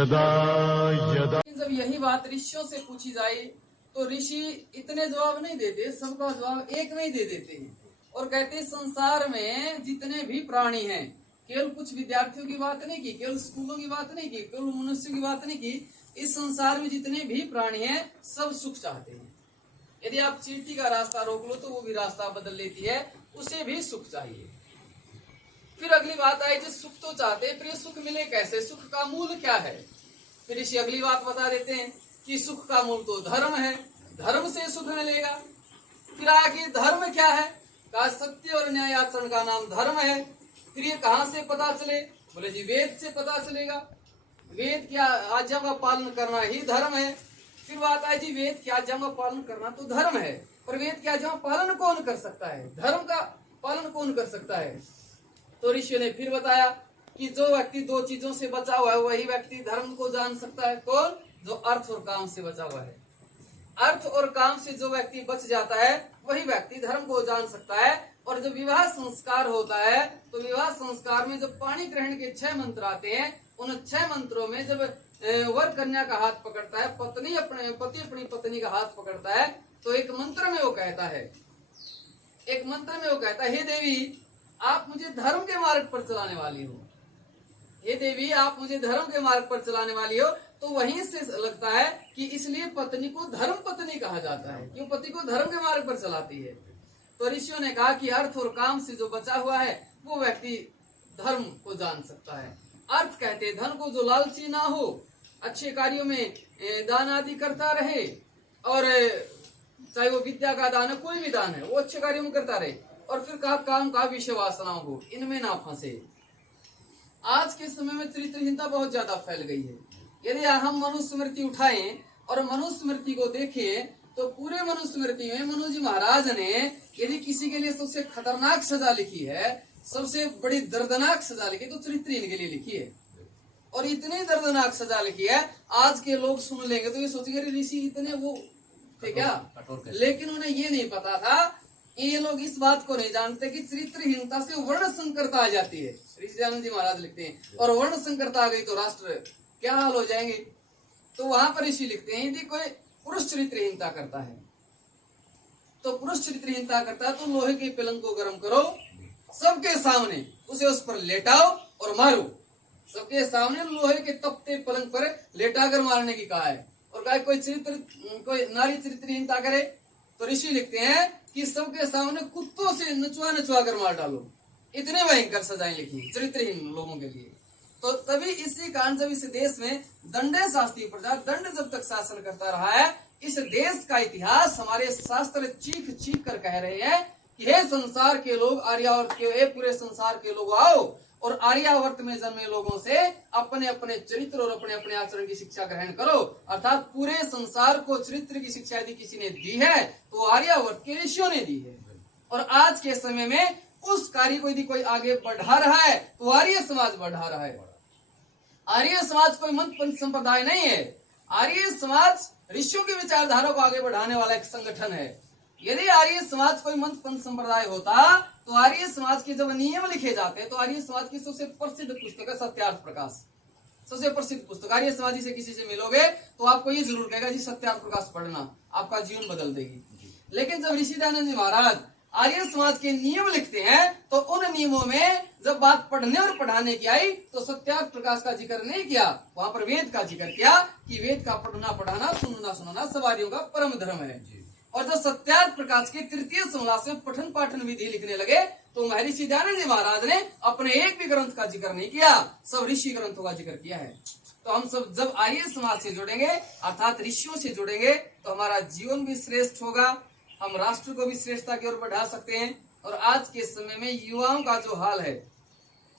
यदा यदा। जब यही बात ऋषियों से पूछी जाए तो ऋषि इतने जवाब नहीं देते, सबका जवाब एक में ही दे देते हैं और कहते हैं संसार में जितने भी प्राणी हैं, केवल कुछ विद्यार्थियों की बात नहीं की, केवल स्कूलों की बात नहीं की, केवल मनुष्य की बात नहीं की, इस संसार में जितने भी प्राणी हैं सब सुख चाहते हैं। यदि आप चींटी का रास्ता रोक लो तो वो भी रास्ता बदल लेती है, उसे भी सुख चाहिए। फिर अगली बात आई, जो सुख तो चाहते हैं, फिर सुख मिले कैसे, सुख का मूल क्या है? फिर इसी अगली बात बता देते हैं कि सुख का मूल तो धर्म है, धर्म से सुख मिलेगा। फिर आगे धर्म क्या है? कहा सत्य और न्याय आचरण का नाम धर्म है। फिर ये कहाँ से पता चले? बोले जी वेद से पता चलेगा, वेद की आज्ञा का पालन करना ही धर्म है। फिर बात आई जी वेद की आज्ञा का पालन करना तो धर्म है, पर वेद की आज्ञा का पालन कौन कर सकता है, धर्म का पालन कौन कर सकता है? तो ऋषियों ने फिर बताया कि जो व्यक्ति दो चीजों से बचा हुआ है वही व्यक्ति धर्म को जान सकता है। कौन? जो अर्थ और काम से बचा हुआ है। अर्थ और काम से जो व्यक्ति बच जाता है वही व्यक्ति धर्म को जान सकता है। और जब विवाह संस्कार होता है तो विवाह संस्कार में जब पाणी ग्रहण के 6 मंत्र आते हैं, उन 6 मंत्रों में जब वर कन्या का हाथ पकड़ता है, पति अपनी पत्नी का हाथ पकड़ता है, तो एक मंत्र में वो कहता है, हे देवी आप मुझे धर्म के मार्ग पर चलाने वाली हो, हे देवी आप मुझे धर्म के मार्ग पर चलाने वाली हो। तो वहीं से लगता है कि इसलिए पत्नी को धर्म पत्नी कहा जाता है, क्यों? पति को धर्म के मार्ग पर चलाती है। तो ऋषियों ने कहा कि अर्थ और काम से जो बचा हुआ है वो व्यक्ति धर्म को जान सकता है। अर्थ कहते धन को जो लालची ना हो, अच्छे कार्यों में दान आदि करता रहे, और चाहे वो विद्या का दान है, कोई भी दान है, वो अच्छे कार्यों में करता रहे। और फिर कहा काम का विषय वासना हो, इनमें ना फंसे। आज के समय में चरित्रहीनता बहुत ज्यादा फैल गई है। यदि हम मनुस्मृति उठाएं और मनुस्मृति को देखें तो पूरे मनुस्मृति में मनु जी महाराज ने यदि किसी के लिए सबसे खतरनाक सजा लिखी है, सबसे बड़ी दर्दनाक सजा लिखी तो चरित्रहीन के लिए लिखी है। और इतनी दर्दनाक सजा लिखी है, आज के लोग सुन लेंगे तो ये सोचेंगे ऋषि इतने वो थे क्या? लेकिन उन्हें ये नहीं पता था, ये लोग इस बात को नहीं जानते कि चरित्रहीनता से वर्ण संकरता आ जाती है। ऋषि दयानंद जी महाराज लिखते हैं, और वर्ण संकरता आ गई तो राष्ट्र क्या हाल हो जाएंगे। तो वहां पर ऋषि लिखते हैं यदि कोई पुरुष चरित्रहीनता करता है तो तो लोहे के पलंग को गर्म करो, सबके सामने उसे उस पर लेटाओ और मारो। सबके सामने लोहे के तपते पलंग पर लेटाकर मारने की कहा है। और कोई नारी चरित्रहीनता करे तो ऋषि लिखते हैं कि सबके सामने कुत्तों से नचवा कर मार डालो। इतने भयंकर सजाएं लिखी चरित्रहीन लोगों के लिए। तो तभी इसी कारण जब इस देश में दंडे शास्त्री प्रजा, दंड जब तक शासन करता रहा है, इस देश का इतिहास हमारे शास्त्र चीख कर कह रहे हैं कि हे संसार के लोग, आर्यावर्त के, हे पूरे संसार के लोग आओ और आर्यावर्त में जन्मे लोगों से अपने अपने चरित्र और अपने अपने आचरण की शिक्षा ग्रहण करो। अर्थात पूरे संसार को चरित्र की शिक्षा यदि किसी ने दी है तो आर्यावर्त के ऋषियों ने दी है। और आज के समय में उस कार्य को यदि कोई आगे बढ़ा रहा है तो आर्य समाज बढ़ा रहा है। आर्य समाज कोई मंथ पंथ संप्रदाय नहीं है। आर्य समाज ऋषियों की विचारधारा को आगे बढ़ाने वाला एक संगठन है। यदि आर्य समाज कोई मंथ पंथ संप्रदाय होता तो आर्य समाज के जब नियम लिखे जाते तो आर्य समाज की सबसे प्रसिद्ध पुस्तक है सत्यार्थ प्रकाश। सबसे प्रसिद्ध पुस्तक। आर्य समाजी से किसी से मिलोगे तो आपको ये जरूर कहेगा जी सत्यार्थ प्रकाश पढ़ना, आपका जीवन बदल देगी। लेकिन जब ऋषि दयानंद जी महाराज आर्य समाज के नियम लिखते हैं तो उन नियमों में जब बात पढ़ने और पढ़ाने की आई तो सत्यार्थ प्रकाश का जिक्र नहीं किया, वहां पर वेद का जिक्र किया कि वेद का पढ़ना पढ़ाना सुनना सुनाना सब आर्यों का परम धर्म है। और जब सत्यार्थ प्रकाश के 3य समास में पठन पाठन विधि लिखने लगे तो महर्षि दयानंद जी महाराज ने अपने एक भी ग्रंथ का जिक्र नहीं किया, सब ऋषि ग्रंथों का जिक्र किया है। तो हम सब जब आर्य समाज से जुड़ेंगे अर्थात ऋषियों से जुड़ेंगे तो हमारा जीवन भी श्रेष्ठ होगा, हम राष्ट्र को भी श्रेष्ठता की ओर बढ़ा सकते हैं। और आज के समय में युवाओं का जो हाल है,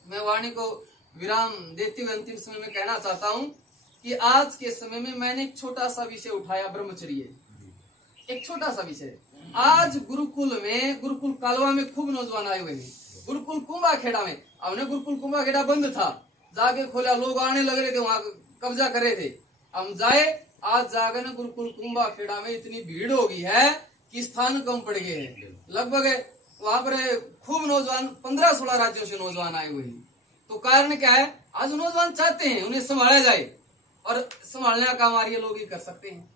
मैं वाणी को विराम देते हुए अंतिम समय में कहना चाहता हूं कि आज के समय में मैंने एक छोटा सा विषय उठाया, ब्रह्मचर्य, एक छोटा सा विषय। आज गुरुकुल कालवा में खूब नौजवान आए हुए हैं। गुरुकुल कुंभाखेड़ा में, हमने गुरुकुल कुंभाखेड़ा बंद था, जाके खोला, लोग आने लग रहे थे, वहां कब्जा कर रहे थे। हम जाए, आज जाकर ना गुरुकुल कुंभाखेड़ा में इतनी भीड़ हो गई है कि स्थान कम पड़ गए हैं। लगभग वहां पर खूब नौजवान 15-16 राज्यों से नौजवान आए हुए हैं। तो कारण क्या है? आज नौजवान चाहते हैं उन्हें संभाला जाए, और संभालने का काम आर्य लोग ही कर सकते हैं।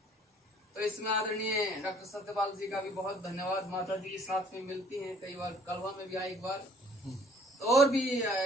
तो इसमें आदरणीय डॉक्टर सत्यपाल जी का भी बहुत धन्यवाद। माता जी के साथ में मिलती हैं, कई बार कलवा में भी आई एक बार, तो और भी